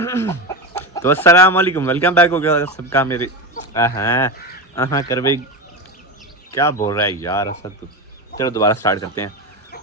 तो अस्सलाम वालेकुम, वेलकम बैक हो गया सबका मेरे। कर भाई, क्या बोल रहा है यार असद तू। चलो दोबारा स्टार्ट करते हैं।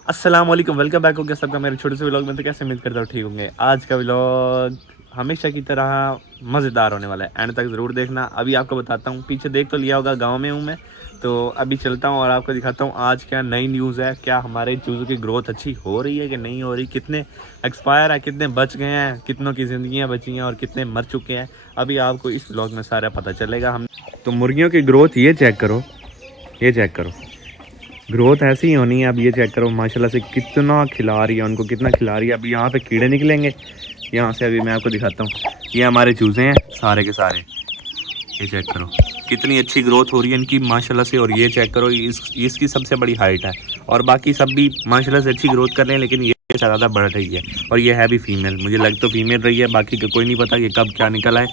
अस्सलाम वालेकुम, वेलकम बैक हो गया सबका मेरे छोटे से व्लॉग में। तो कैसे उम्मीद करता हूँ ठीक होंगे। आज का व्लॉग हमेशा की तरह मज़ेदार होने वाला है, एंड तक ज़रूर देखना। अभी आपको बताता हूँ, पीछे देख तो लिया होगा, गाँव में हूँ मैं। तो अभी चलता हूँ और आपको दिखाता हूँ आज क्या नई न्यूज़ है। क्या हमारे चूज़ों की ग्रोथ अच्छी हो रही है कि नहीं हो रही, कितने एक्सपायर है, कितने बच गए हैं, कितनों की ज़िंदगियाँ बची हैं और कितने मर चुके हैं। अभी आपको इस व्लॉग में सारा पता चलेगा। हम तो मुर्गियों की ग्रोथ ये चेक करो, ये चेक करो, ग्रोथ ऐसी ही होनी है। अब ये चेक करो माशाल्लाह से कितना खिला रही है, उनको कितना खिला रही है। अभी यहाँ पे कीड़े निकलेंगे यहाँ से, अभी मैं आपको दिखाता हूँ। ये हमारे चूज़े हैं सारे के सारे, ये चेक करो कितनी अच्छी ग्रोथ हो रही है इनकी माशाल्लाह से। और ये चेक करो, इसकी सबसे बड़ी हाइट है और बाकी सब भी माशाल्लाह से अच्छी ग्रोथ कर रहे हैं, लेकिन ये ज़्यादा बढ़ रही है। और ये है भी फीमेल, मुझे लग तो फीमेल रही है, बाकी का कोई नहीं पता कि कब क्या निकल आए।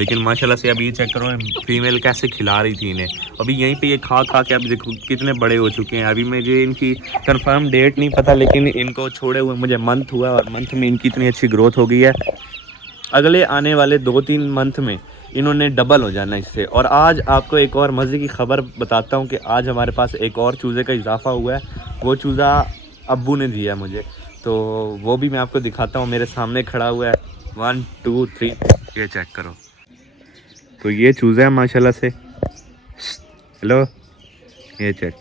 लेकिन माशाल्लाह से अब ये चेक करो फीमेल कैसे खिला रही थी इन्हें। अभी यहीं पे ये खा खा के अब देखो कितने बड़े हो चुके हैं। अभी मुझे इनकी कंफर्म डेट नहीं पता, लेकिन इनको छोड़े हुए मुझे मंथ हुआ और मंथ में इनकी इतनी अच्छी ग्रोथ हो गई है। अगले आने वाले 2-3 मंथ में इन्होंने डबल हो जाना इससे। और आज आपको एक और मज़े की खबर बताता हूँ कि आज हमारे पास एक और चूज़े का इजाफा हुआ है। वो चूज़ा अब्बू ने दिया मुझे, तो वो भी मैं आपको दिखाता हूँ। मेरे सामने खड़ा हुआ है। 1 2 3, ये चेक करो। तो ये चूज़ा है माशाल्लाह से। हेलो, ये चेक।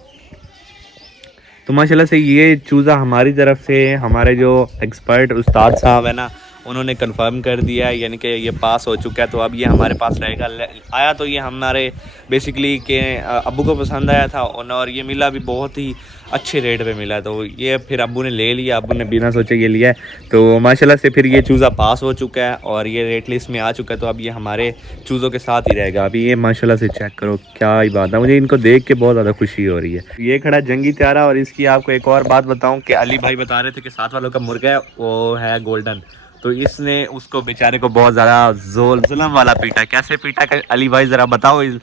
तो माशाल्लाह से ये चूज़ा हमारी तरफ से, हमारे जो एक्सपर्ट उस्ताद साहब है ना, उन्होंने कंफर्म कर दिया है, यानी कि ये पास हो चुका है। तो अब ये हमारे पास रहेगा। आया तो ये हमारे बेसिकली के अब्बू को पसंद आया था, और ये मिला भी बहुत ही अच्छे रेट पे मिला। तो ये फिर अब्बू ने ले लिया, अब्बू ने बिना सोचे ये लिया है। तो माशाल्लाह से फिर ये चूज़ा पास हो चुका है और ये रेट लिस्ट में आ चुका है। तो अब ये हमारे चूज़ों के साथ ही रहेगा। अभी ये माशाल्लाह से चेक करो, क्या ही बात है, मुझे इनको देख के बहुत ज़्यादा खुशी हो रही है। ये खड़ा जंगी त्यारा। और इसकी आपको एक और बात बताऊँ कि अली भाई बता रहे थे कि साथ वालों का मुर्गा है वो है गोल्डन। तो इसने उसको बेचारे को बहुत ज़्यादा जुल्म वाला पीटा। कैसे पीटा कर अली भाई ज़रा बताओ इस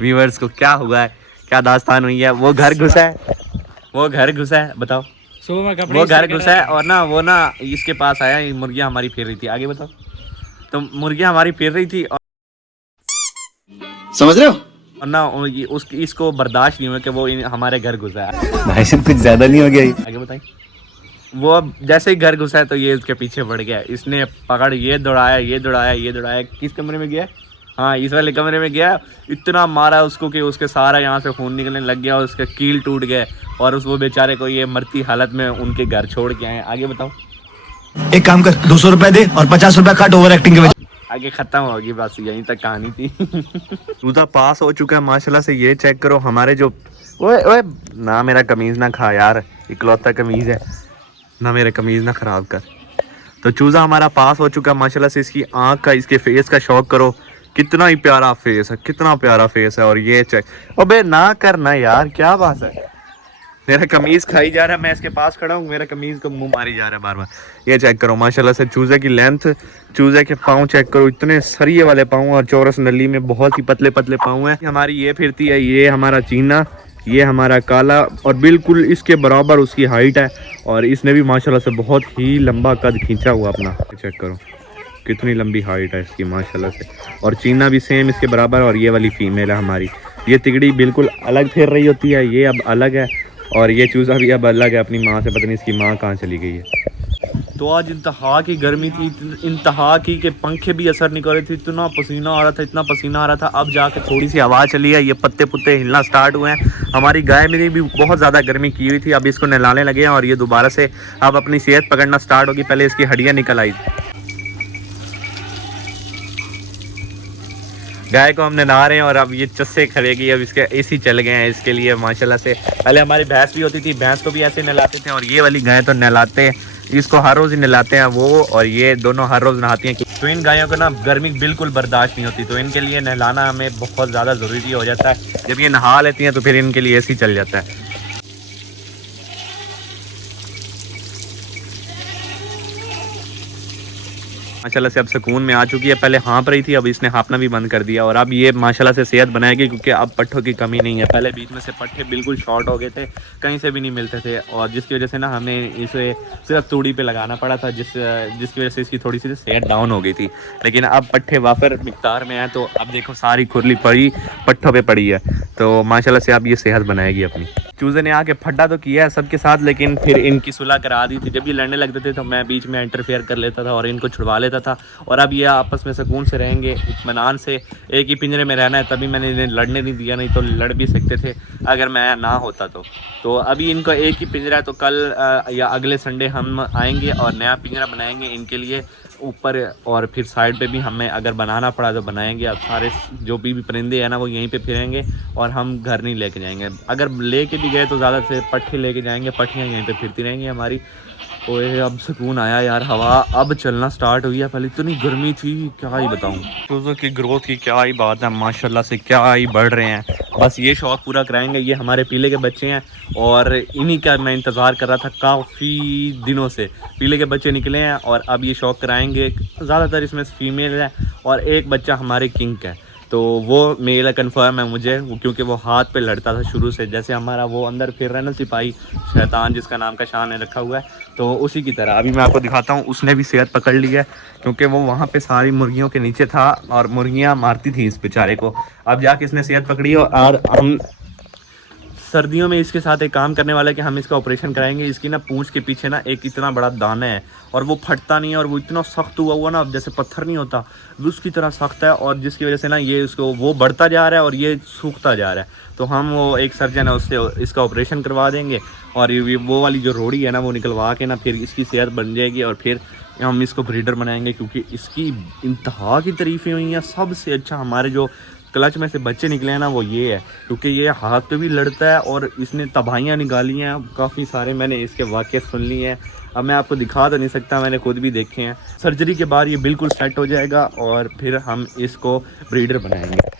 व्यूवर्स को, क्या हुआ है, क्या दास्तान हुई है। वो घर घुसा है, वो घर घुसा है, बताओ। वो घर घुसा है और ना वो ना इसके पास आया, मुर्गियाँ हमारी फिर रही थी। आगे बताओ। तो मुर्गियाँ हमारी फिर रही थी और समझ रहे हो ना इसको बर्दाश्त नहीं हुआ कि वो हमारे घर घुसा है। भाई साहब कुछ ज्यादा नहीं हो गया ये? आगे बताइए। वो अब जैसे ही घर घुसा है तो ये उसके पीछे बढ़ गया। इसने पकड़ ये दौड़ाया, ये दौड़ाया, ये दौड़ाया। किस कमरे में गया? हाँ, इस वाले कमरे में गया। इतना मारा उसको कि उसके सारा यहाँ से खून निकलने लग गया और उसका कील टूट गया। और उस वो बेचारे को ये मरती हालत में उनके घर छोड़ के आए। आगे बताओ। एक काम कर, 200 रुपए दे और 50 रुपए काट ओवर एक्टिंग के वजह। आगे खत्म होगी, बस यहीं तक कहानी थी। चूजा पास हो चुका है माशाल्लाह से। ये चेक करो हमारे जो, ओए ओए ना मेरा कमीज ना खा यार, इकलौता कमीज है ना, मेरे कमीज ना खराब कर। तो चूजा हमारा पास हो चुका है माशाल्लाह से। इसकी आंख का, इसके फेस का शौक करो, कितना ही प्यारा फेस है, कितना प्यारा फेस है। और ये चेक, अबे ना करना यार, क्या बात है। मेरा कमीज खाई जा रहा है, मैं इसके पास खड़ा हूँ, मेरा कमीज को मुंह मारी जा रहा है बार बार। ये चेक करो माशाल्लाह से चूजे की लेंथ, चूजे के पाँव चेक करो, इतने सरिये वाले पाँव और चौरस नली में बहुत ही पतले पतले पाँव हैं। हमारी ये फिरती है, ये हमारा चीना, ये हमारा काला, और बिल्कुल इसके बराबर उसकी हाइट है। और इसने भी माशाल्लाह से बहुत ही लंबा कद खींचा हुआ अपना। चेक करो कितनी लंबी हाइट है इसकी माशाल्लाह से। और चीना भी सेम इसके बराबर। और ये वाली फीमेल है हमारी। ये तिगड़ी बिल्कुल अलग फिर रही होती है, ये अब अलग है। और ये चूज़ा भी अब अलग है अपनी माँ से, पता नहीं इसकी माँ कहाँ चली गई है। तो आज इंतहा की गर्मी थी, इंतहा की के पंखे भी असर नहीं कर रहे थे। इतना पसीना आ रहा था, इतना पसीना आ रहा था। अब जाके थोड़ी सी हवा चली है, ये पत्ते पुत्ते हिलना स्टार्ट हुए हैं। हमारी गाय में भी बहुत ज़्यादा गर्मी की हुई थी, अब इसको नहलाने लगे हैं और ये दोबारा से अब अपनी सेहत पकड़ना स्टार्ट होगी। पहले इसकी हड्डियाँ निकल आई। गाय को हम नहला रहे हैं और अब ये चस्से खड़ेगी। अब इसके एसी चल गए हैं इसके लिए माशाल्लाह से। पहले हमारी भैंस भी होती थी, भैंस को भी ऐसे नहलाते थे। और ये वाली गाय तो नहलाते हैं, इसको हर रोज़ ही नहलाते हैं वो, और ये दोनों हर रोज़ नहाती हैं। तो इन गायों को ना गर्मी बिल्कुल बर्दाश्त नहीं होती, तो इनके लिए नहलाना हमें बहुत ज़्यादा ज़रूरी हो जाता है। जब ये नहा लेती हैं तो फिर इनके लिए एसी चल जाता है। माशाल्लाह से अब सुकून में आ चुकी है। पहले हाँप रही थी, अब इसने हाँपना भी बंद कर दिया और अब ये माशाल्लाह से सेहत बनाएगी, क्योंकि अब पट्ठों की कमी नहीं है। पहले बीच में से पट्ठे बिल्कुल शॉर्ट हो गए थे, कहीं से भी नहीं मिलते थे, और जिसकी वजह से ना हमें इसे सिर्फ तूड़ी पे लगाना पड़ा था, जिसकी वजह से इसकी थोड़ी सी सेहत डाउन हो गई थी। लेकिन अब पट्ठे वाफर मिकदार में हैं, तो अब देखो सारी खुरली पड़ी पट्ठों पे पड़ी है, तो माशाल्लाह से अब ये सेहत बनाएगी अपनी। चूज़े ने आके फड्डा तो किया है सबके साथ, लेकिन फिर इनकी सुलह करा दी थी। जब ये लड़ने लगते थे तो मैं बीच में इंटरफेयर कर लेता था और इनको छुड़वा लेता था, और अब ये आपस में सुकून से रहेंगे, इत्मीनान से। एक ही पिंजरे में रहना है, तभी मैंने इन्हें लड़ने नहीं दिया, नहीं तो लड़ भी सकते थे अगर मैं ना होता तो अभी इनको एक ही पिंजरा है, तो कल या अगले संडे हम आएंगे और नया पिंजरा बनाएंगे इनके लिए ऊपर, और फिर साइड पे भी हमें अगर बनाना पड़ा तो बनाएंगे। अब सारे जो भी परिंदे हैं ना वो यहीं पे फिरेंगे, और हम घर नहीं लेके जाएंगे। अगर लेके भी गए तो ज़्यादा से पट्ठे लेके जाएंगे, पट्टियाँ यहीं पे फिरती रहेंगी हमारी। ओए अब सुकून आया यार, हवा अब चलना स्टार्ट हुई है। पहले इतनी गर्मी थी, क्या ही बताऊँ। चूज़ों की ग्रोथ की क्या ही बात है, माशाल्लाह से क्या ही बढ़ रहे हैं। बस ये शौक़ पूरा कराएंगे। ये हमारे पीले के बच्चे हैं और इन्हीं का मैं इंतज़ार कर रहा था काफ़ी दिनों से। पीले के बच्चे निकले हैं और अब ये शौक़ कराएंगे। ज़्यादातर इसमें फीमेल है और एक बच्चा हमारे किंग का है, तो वो मेल कंफर्म है मुझे, क्योंकि वो हाथ पे लड़ता था शुरू से। जैसे हमारा वो अंदर फिर रहा है ना सिपाही शैतान, जिसका नाम का शान है रखा हुआ है, तो उसी की तरह अभी मैं आपको दिखाता हूँ। उसने भी सेहत पकड़ ली है, क्योंकि वो वहाँ पे सारी मुर्गियों के नीचे था और मुर्गियाँ मारती थी इस बेचारे को। अब जाके इसने सेहत पकड़ी और हम सर्दियों में इसके साथ एक काम करने वाला है कि हम इसका ऑपरेशन कराएंगे। इसकी ना पूंछ के पीछे ना एक इतना बड़ा दाना है और वो फटता नहीं है, और वो इतना सख्त हुआ ना जैसे पत्थर नहीं होता, उसकी तरह सख्त है, और जिसकी वजह से ना ये उसको वो बढ़ता जा रहा है और ये सूखता जा रहा है। तो हम वो एक सर्जन है उससे इसका ऑपरेशन करवा देंगे, और ये वो वाली जो रोड़ी है ना वो निकलवा के ना फिर इसकी सेहत बन जाएगी, और फिर हम इसको ब्रीडर बनाएंगे। क्योंकि इसकी इंतहा की तारीफ़ें हुई हैं। सबसे अच्छा हमारे जो क्लच में से बच्चे निकले हैं ना वो ये है, क्योंकि ये हाथ पे भी लड़ता है और इसने तबाहियाँ निकाली हैं काफ़ी सारे। मैंने इसके वाक़े सुन लिए हैं, अब मैं आपको दिखा तो नहीं सकता, मैंने खुद भी देखे हैं। सर्जरी के बाद ये बिल्कुल सेट हो जाएगा और फिर हम इसको ब्रीडर बनाएंगे।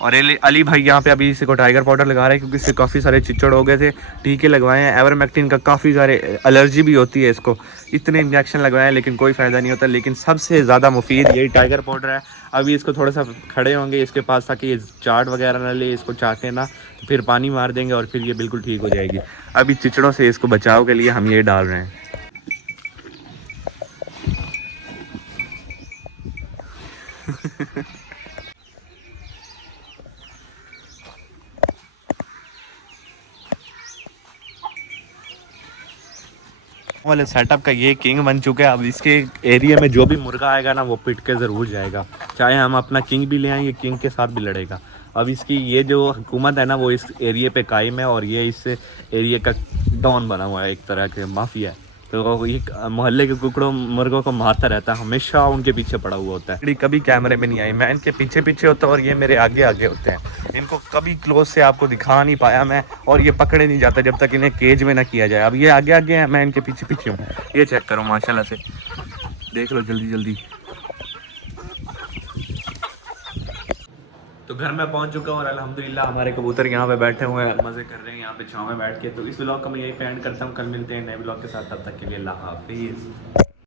और अली भाई यहाँ पे अभी इसको टाइगर पाउडर लगा रहे हैं, क्योंकि इससे काफ़ी सारे चिचड़ हो गए थे। टीके लगवाए हैं, एवरमेक्टिन का काफ़ी सारे एलर्जी भी होती है इसको, इतने इंजेक्शन लगवाए हैं लेकिन कोई फ़ायदा नहीं होता। लेकिन सबसे ज़्यादा मुफीद यही टाइगर पाउडर है। अभी इसको थोड़ा सा खड़े होंगे इसके पास, ताकि ये चाट वगैरह ना ले, इसको चाटे ना, तो फिर पानी मार देंगे और फिर ये बिल्कुल ठीक हो जाएगी। अभी चिचड़ों से इसको बचाव के लिए हम ये डाल रहे हैं। वाले सेटअप का ये किंग बन चुका है। अब इसके एरिया में जो भी मुर्गा आएगा ना वो पिट के ज़रूर जाएगा, चाहे हम अपना किंग भी ले आएँ, ये किंग के साथ भी लड़ेगा। अब इसकी ये जो हुकूमत है ना वो इस एरिया पे कायम है, और ये इस एरिया का डॉन बना हुआ है, एक तरह के माफिया है। तो ये मोहल्ले के कुकड़ों मुर्गों को मारता रहता है, हमेशा उनके पीछे पड़ा हुआ होता है। कभी कैमरे में नहीं आई, मैं इनके पीछे पीछे होता हूँ और ये मेरे आगे आगे होते हैं। इनको कभी क्लोज से आपको दिखा नहीं पाया मैं, और ये पकड़े नहीं जाता जब तक इन्हें केज में ना किया जाए। अब ये आगे आगे हैं, मैं इनके पीछे पीछे हूँ। ये चेक करो माशाल्लाह से, देख लो जल्दी जल्दी। तो घर में पहुंच चुका हूँ और अल्हम्दुलिल्लाह हमारे कबूतर यहाँ पे बैठे हुए हैं, मज़े कर रहे हैं यहाँ पे छाँव में बैठ के। तो इस व्लॉग का मैं यही पे एंड करता हूँ, कल मिलते हैं नए व्लॉग के साथ, तब तक के लिए अल्लाह हाफिज़।